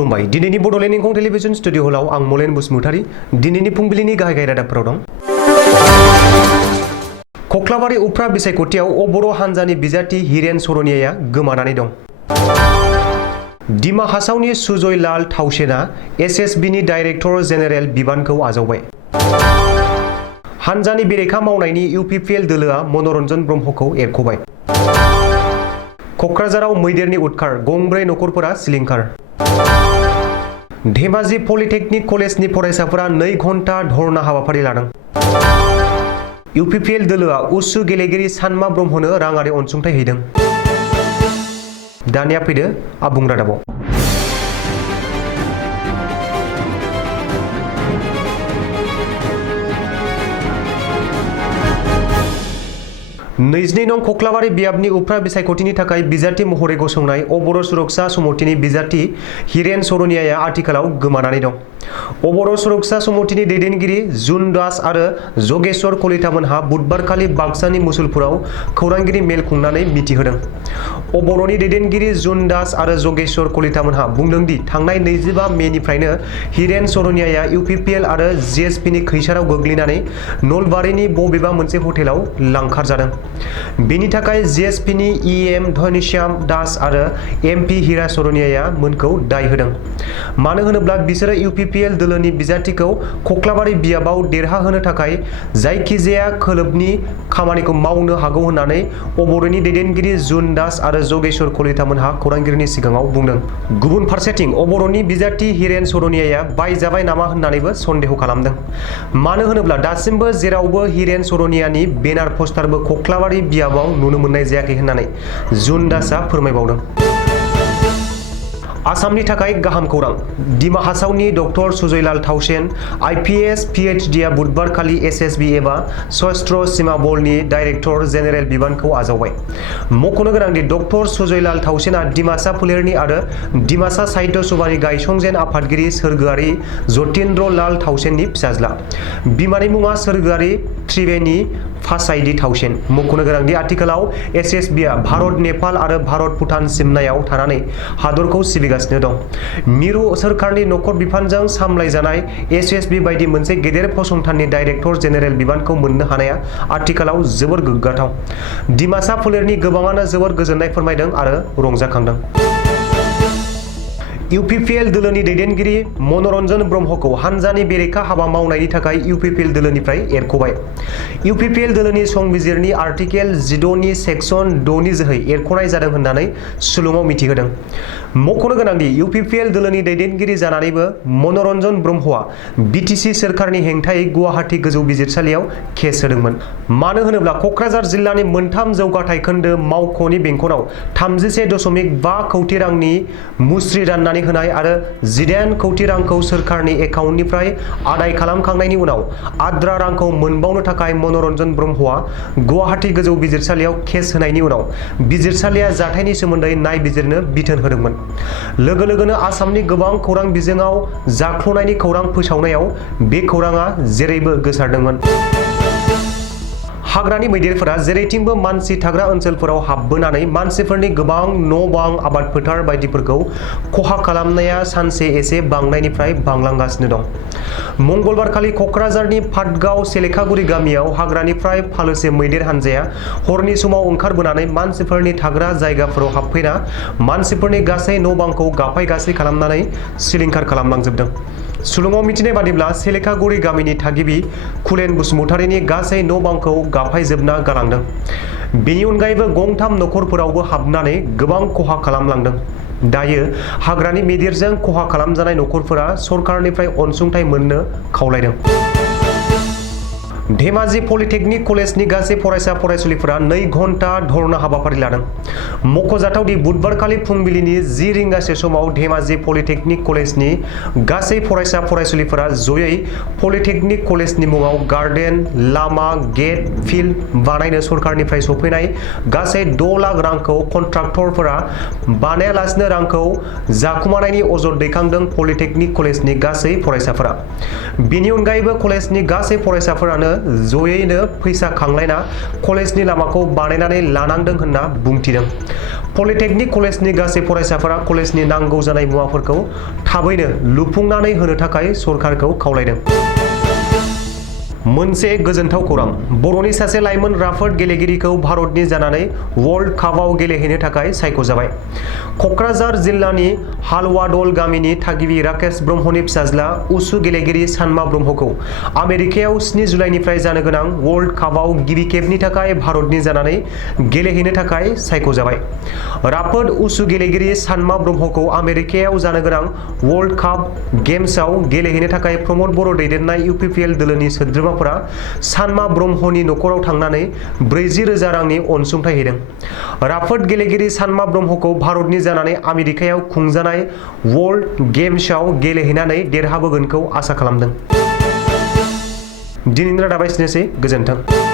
खुलुमबाय दिनैनि Bodoland इंखं television studio हलाव आं मलेन बसुमतारी दिनैनि फुंबिलिनि गाहाय रादाबफोराव दं। कक्लाबारि उफ्रा बिसायख'थियाव बर' हान्जानि बिजाथि हिरेन सरनियाया गोमानानै दं। डिमा हासावनि सुजय लाल थाउसेना एसएसबिनि डाइरेक्टर जेनेरेल बिबानखौ आजावबाय। हान्जानि बेरेखा मावनायनि इउपिपिएल दोलोआ मनरन्जन ब्रह्मखौ एरख'बाय। क'क्राझाराव मैदेरनि उदखार गंब्रै नखरफोरा सिलिंखार। धेमाजि पलिटेकनिक कलेजनि फरायसाफोरा 2 घन्टा धरना हाबाफारि लादों। इउपिपिएल दोलोआ उसु गेलेगिरि सानमा ब्रह्मनो राङारि अनसुंथाइ हैदों। दानिया फैदो आबुं रादाबाव। नैजिनै नं कक्लाबारि बियाबनि उफ्रा बिसायख'थिनि थाखाय बिजाथि महरै गसंनाय बर' सुरक्षा समितिनि बिजाथि हिरेन सरनियाया आथिखालाव गोमानानै दं। बर' सुरक्षा समितिनि दैदेनगिरि जुन दास आरो जगेश्वर कलितामोनहा बुधबारखालि बाक्सानि मुसलपुराव खौरांगिरि मेल खुंनानै मिथिहोदों। बर'नि दैदेनगिरि जुन दास आरो जगेश्वर कलितामोनहा बुंदों दि थांनाय 25 मेनिफ्रायनो हिरेन सरनियाया इउपिपिएल आरो जिएसपिनि खैसाराव गोग्लैनानै नलबारिनि बबेबा मोनसे हटेलाव लांखार जादों। बेनि थाखाय जिएसपिनि इएम धनिश्याम दास आरो एमपि हिरा सरनियाया मोनखौ दाय होदों। मानो होनोब्ला बिसोरो इउपिपिएल दोलोनि बिजाथिखौ कक्लाबारि बियाबाव देरहाहोनो थाखाय जायखिजाया खोलोबनि खामानिखौ मावनो हागौ होननानै बर'नि दैदेनगिरि जुन दास आरो जगेश्वर कलितामोनहा खौरांगिरिनि सिगाङाव बुंदों। गुबुन फारसेथिं बर'नि बिजाथि हिरेन सरनियाया बायजाबाय नामा होननानैबो सन्देह खालामदों। मानो होनोब्ला दासिमबो जेरावबो हिरेन सरनियानि बेनार पस्टारबो कक्लाबारि बियाबाव नुनो मोननाय जायाखै होननानै जुन दासआ फोरमायबावदों। आसामनि थाखाय गाहाम खौरां डिमा हासावनि डक्टर सुजयलाल थाउसेन आइपिएस पिएचडिआ बुधबारखालि एसएसबि एबा सशस्त्र सीमा बलनि डाइरेक्टर जेनेरेल बिबानखौ आजावबाय। मख'नो गोनांदि डक्टर सुजयलाल थाउसेना डिमासा फोलेरनि आरो डिमासा साहित्य सभानि गायसंजेन आफादगिरि सोरगोआरि जतीन्द्र लाल थाउसेननि फिसाज्ला। बिमानि मुङा सोरगोआरि त्रिवेणी फासाइदि थाउसेन। मख'नो गोनांदि आथिखालाव एसएसबिआ भारत नेपाल आरो भारत भुटान सिमनायाव थानानै हादरखौ सिबिगासिनो दं। मिरु सोरखारनि नखर बिफानजों सामलायजानाय एसएसबि बायदि मोनसे गेदेर फसंथाननि डाइरेक्टर जेनेरेल बिबानखौ मोननो हानाया आथिखालाव जोबोर गोग्गाथाव। डिमासा फोलेरनि गोबाङानो जोबोर गोजोननाय फोरमायदों आरो रंजाखांदों। इउपिपिएल दोलोनि दैदेनगिरि मनरन्जन ब्रह्मखौ हान्जानि बेरेखा हाबा मावनायनि थाखाय इउपिपिएल दोलोनिफ्राय एरख'बाय। इउपिपिएल दोलोनि संबिजिरनि आर्टिकेल 16 सेक्सन 6 नि जोहै एरख'नाय जादों होननानै सुलुङाव मिथिहोदों। मख'नो गोनांदि इउपिपिएल दोलोनि दैदेनगिरि जानानैबो मनरन्जन ब्रह्मआ बिटिसि सोरखारनि हेंथायै गुवाहाटी गोजौ बिजिरसालियाव केस होदोंमोन। मानो होनोब्ला क'क्राझार जिल्लानि 3 जौगाथाय खोन्दो मावख'नि बेंखनाव 31.5 कौटि रांनि मुस्रि राननानै होनाय आरो 18 कौटि रांखौ सोरखारनि एकाउन्टनिफ्राय आदाय खालामखांनायनि उनाव आद्रा रांखौ मोनबावनो थाखाय मनरन्जन ब्रह्मआ गुवाहाटी गोजौ बिजिरसालियाव केस होनायनि उनाव बिजिरसालिया जाथायनि सोमोन्दै नायबिजिरनो बिथोन होदोंमोन। लोगो लोगोनो आसामनि गोबां खौरां बिजोङाव जाख्ल'नायनि खौरां फोसावनायाव बे खौराङा जेरैबो गोसारदोंमोन। हाग्रानि मैदेरफोरा जेरैथिंबो मानसि थाग्रा ओनसोलफोराव हाबबोनानै मानसिफोरनि गोबां न'-बां आबाद फोथार बायदिफोरखौ खहा खालामनाया सानसे एसे बांनायनिफ्राय बांलांगासिनो दं। मंगलबारखालि क'क्राझारनि पाटगाव सेलेखागुरि गामियाव हाग्रानिफ्राय फालोसे मैदेर हानजाया हरनि समाव ओंखारबोनानै मानसिफोरनि थाग्रा जायगाफोराव हाबफैना मानसिफोरनि गासै न'-बांखौ गाफाय-गासै खालामनानै सिलिंखार खालामलांजोबदों। सुलुङाव मिथिनाय बादिब्ला सेलेखागुरि गामिनि थागिबि कुलेन बसुमतारीनि गासै न'-बांखौ गाफायजोबना गालांदों। बेनि अनगायैबो गंथाम नखरफोरावबो हाबनानै गोबां खहा खालामलांदों। दायो हाग्रानि मैदेरजों खहा खालामजानाय नखरफोरा सरकारनिफ्राय अनसुंथाइ मोननो खावलायदों। धेमाजि पलिटेकनिक कलेजनि गासै फरायसा फरायसुलिफोरा 2 घन्टा धरना हाबाफारि लादों। मख'जाथावदि बुधबारखालि फुंबिलिनि 10 रिंगासो समाव धेमाजि पलिटेकनिक कलेजनि गासै फरायसा फरायसुलिफोरा जयै पलिटेकनिक कलेजनि मुङाव गार्डेन, लामा, गेट, फिल्ड बानायनो सरकारनिफ्राय सफैनाय गासै 6 लाख रांखौ कन्ट्राक्टरफोरा बानायालासिनो रांखौ जाखुमानायनि अजद दैखांदों पलिटेकनिक कलेजनि गासै फरायसाफोरा। बेनि अनगायैबो कलेजनि गासै फरायसाफोरानो जयैनो फैसा खांलायना कलेजनि लामाखौ बानायनानै लानांदों होनना बुंथिदों। पलिटेकनिक कलेजनि गासै फरायसाफोरा कलेजनि नांगौ जानाय मुवाफोरखौ थाबैनो लुफुंनानै होनो थाखाय सरकारखौ खावलायदों। मोनसे गोजोनथाव खौरां, बर'नि सासे लाइमोन राफोद गेलेगिरिखौ भारतनि जानानै वर्ल्ड कापआव गेलेहैनो थाखाय सायख'जाबाय। क'क्राझार जिल्लानि हालवादल गामिनि थागिबि राकेश ब्रह्मनि फिसाज्ला उसु गेलेगिरि सानमा ब्रह्मखौ आमेरिकायाव 7 जुलाइनिफ्राय जानो गोनां वर्ल्ड कापआव गिबि खेबनि थाखाय भारतनि जानानै गेलेहैनो थाखाय सायख'जाबाय। राफोद उसु गेलेगिरि सानमा ब्रह्मखौ आमेरिकायाव जानो गोनां वर्ल्ड काप गेम्सआव गेलेहैनो थाखाय प्रमद बर' दैदेननाय UPPL दोलोनि सोद्रोमाफोरा सानमा ब्रह्मनि न'खराव थांनानै 40,000 रांनि अनसुंथाइ होदों। राफोद गेलेगिरि सानमा ब्रह्मखौ भारतनि जानानै आमेरिकायाव खुंजानाय वर्ल्ड गेम्सआव गेलेहैनानै देरहाबोगोनखौ आसा खालामदों। दिनैनि रादाबा एसेनोसै, गोजोन्थों।